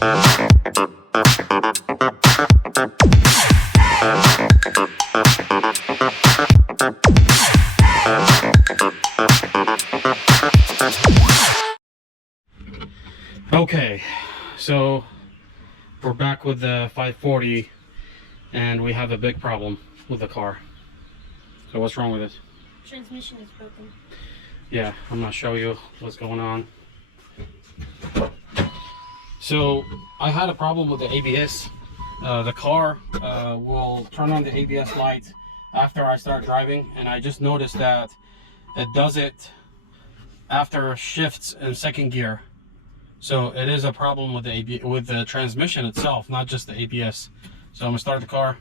Okay, so we're back with the 540 and we have a big problem with the car. So what's wrong with it? Transmission is broken. Yeah, I'm gonna show you what's going on. So I had a problem with the ABS. The car will turn on the ABS light after I start driving, and I just noticed that it does it after shifts in second gear. So it is a problem with the transmission itself, not just the ABS. So I'm gonna start the car.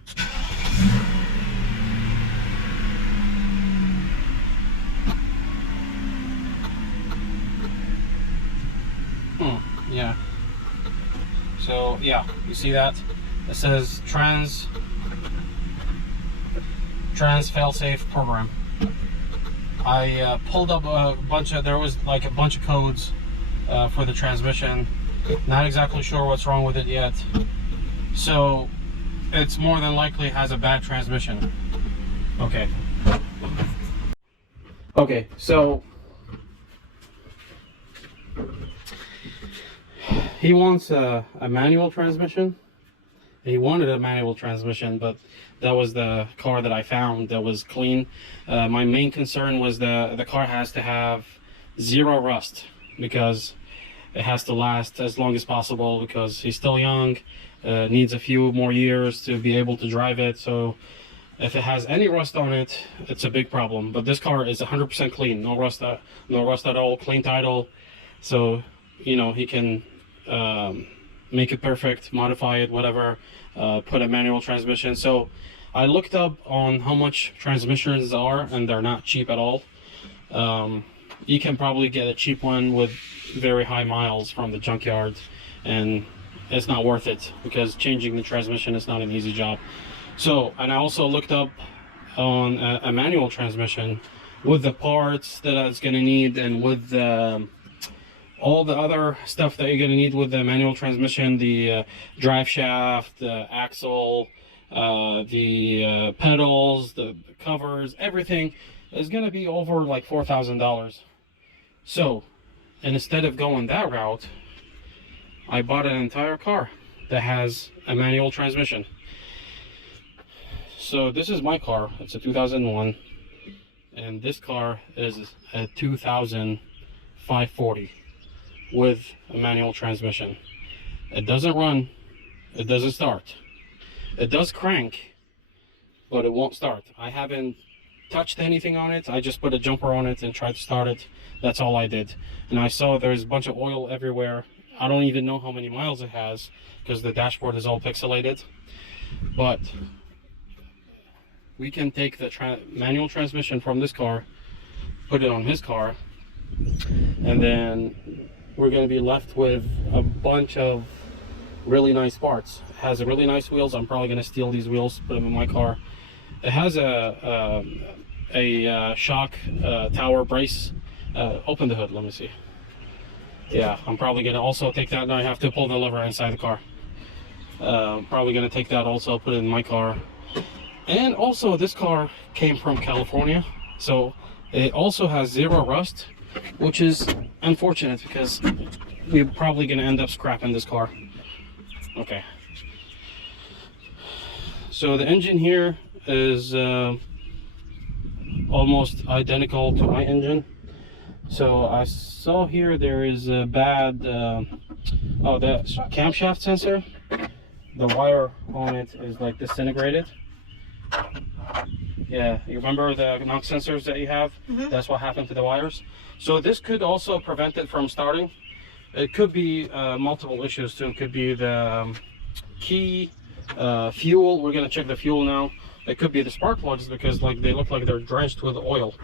Yeah. So yeah, you see that? It says trans failsafe program. I pulled up a bunch of, there was like a bunch of codes for the transmission. Not exactly sure what's wrong with it yet. So it's more than likely has a bad transmission. Okay. Okay, so he wants a manual transmission. He wanted a manual transmission, but that was the car that I found that was clean. My main concern was the car has to have zero rust, because it has to last as long as possible, because he's still young, needs a few more years to be able to drive it. So if it has any rust on it, it's a big problem. But this car is 100% clean, no rust at all, clean title. So you know, he can make it perfect, modify it, whatever, put a manual transmission. So I looked up on how much transmissions are, and they're not cheap at all. You can probably get a cheap one with very high miles from the junkyard, and it's not worth it, because changing the transmission is not an easy job. So, and I also looked up on a manual transmission with the parts that it's going to need, and with all the other stuff that you're going to need with the manual transmission, the drive shaft, the axle, the pedals, the covers, everything is going to be over like $4,000. So, and instead of going that route, I bought an entire car that has a manual transmission. So this is my car. It's a 2001, and this car is a 2000 540 with a manual transmission. It doesn't run, it doesn't start. It does crank, but it won't start. I haven't touched anything on it. I just put a jumper on it and tried to start it. That's all I did. And I saw there's a bunch of oil everywhere. I don't even know how many miles it has, because the dashboard is all pixelated. But we can take the manual transmission from this car, put it on his car, and then we're going to be left with a bunch of really nice parts. It has really nice wheels. I'm probably going to steal these wheels, put them in my car. It has a shock tower brace. Open the hood, let me see. Yeah, I'm probably going to also take that. Now I have to pull the lever inside the car. I'm probably going to take that also, put it in my car. And also, this car came from California, so it also has zero rust, which is unfortunate, because we're probably going to end up scrapping this car. Okay. So the engine here is almost identical to my engine. So I saw here there is a bad, the camshaft sensor. The wire on it is like disintegrated. Yeah, you remember the knock sensors that you have? Mm-hmm. That's what happened to the wires. So this could also prevent it from starting. It could be multiple issues too. It could be the key, fuel. We're gonna check the fuel now. It could be the spark plugs, because like they look like they're drenched with oil.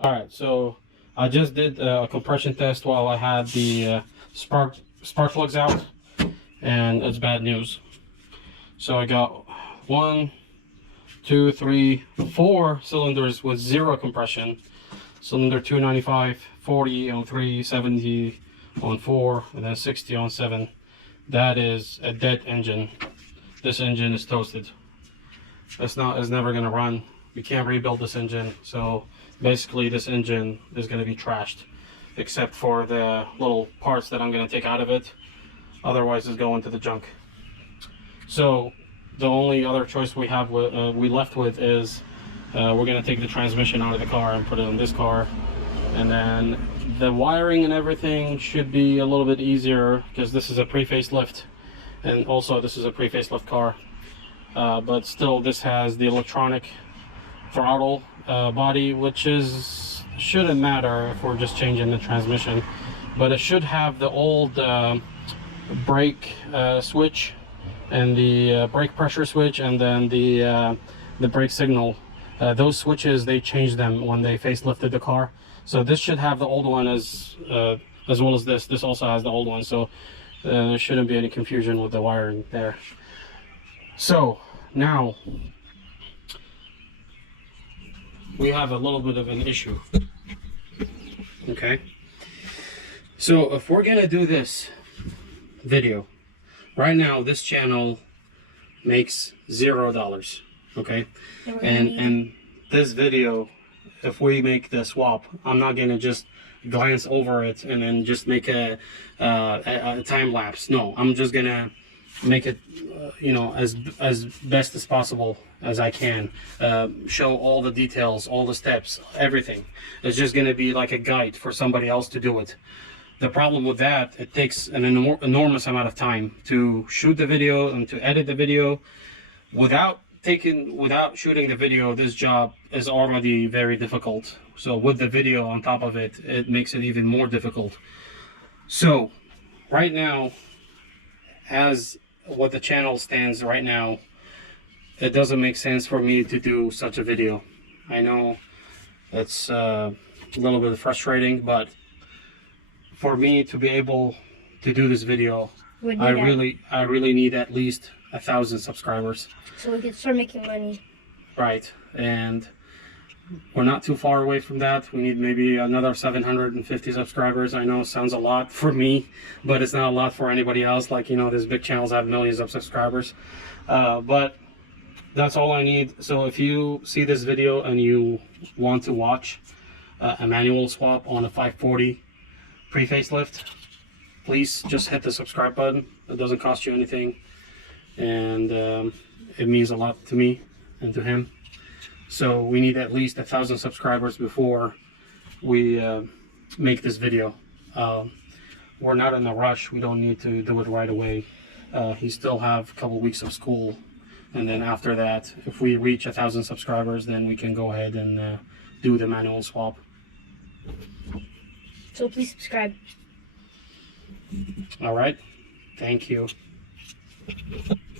All right, so I just did a compression test while I had the spark plugs out, and it's bad news. So I got 1, 2, 3, 4 cylinders with zero compression. Cylinder 295, 40, 03, 70, on 4 and then 60 on 7. That is a dead engine. This engine is toasted. It's never gonna run. We can't rebuild this engine, so basically this engine is gonna be trashed, except for the little parts that I'm gonna take out of it. Otherwise it's going to the junk. So the only other choice we have we left with is we're gonna take the transmission out of the car and put it in this car, and then the wiring and everything should be a little bit easier because this is a pre-facelift, and also this is a pre-facelift car. But still, this has the electronic throttle body, which shouldn't matter if we're just changing the transmission, but it should have the old brake switch and the brake pressure switch, and then the brake signal. Those switches, they changed them when they facelifted the car. So this should have the old one as well as this. This also has the old one, so there shouldn't be any confusion with the wiring there. So now we have a little bit of an issue. Okay, so if we're gonna do this video right now, this channel makes $0. Okay, and this video, if we make the swap, I'm not gonna just glance over it and then just make a time lapse. No, I'm just gonna make it you know, as best as possible as I can, show all the details, all the steps, everything. It's just gonna be like a guide for somebody else to do it. The problem with that, it takes an enormous amount of time to shoot the video and to edit the video. Without shooting the video, this job is already very difficult. So with the video on top of it, it makes it even more difficult. So right now, as what the channel stands right now, it doesn't make sense for me to do such a video. I know it's a little bit frustrating, but for me to be able to do this video, I really need at least 1,000 subscribers. So we can start making money. Right, and we're not too far away from that. We need maybe another 750 subscribers. I know it sounds a lot for me, but it's not a lot for anybody else. Like, you know, these big channels have millions of subscribers. But that's all I need. So if you see this video and you want to watch a manual swap on a 540 pre-facelift, please just hit the subscribe button. It doesn't cost you anything, and it means a lot to me and to him. So we need at least 1,000 subscribers before we make this video. We're not in a rush. We don't need to do it right away. He still have a couple weeks of school, and then after that, if we reach 1,000 subscribers, then we can go ahead and do the manual swap. So please subscribe. All right, thank you.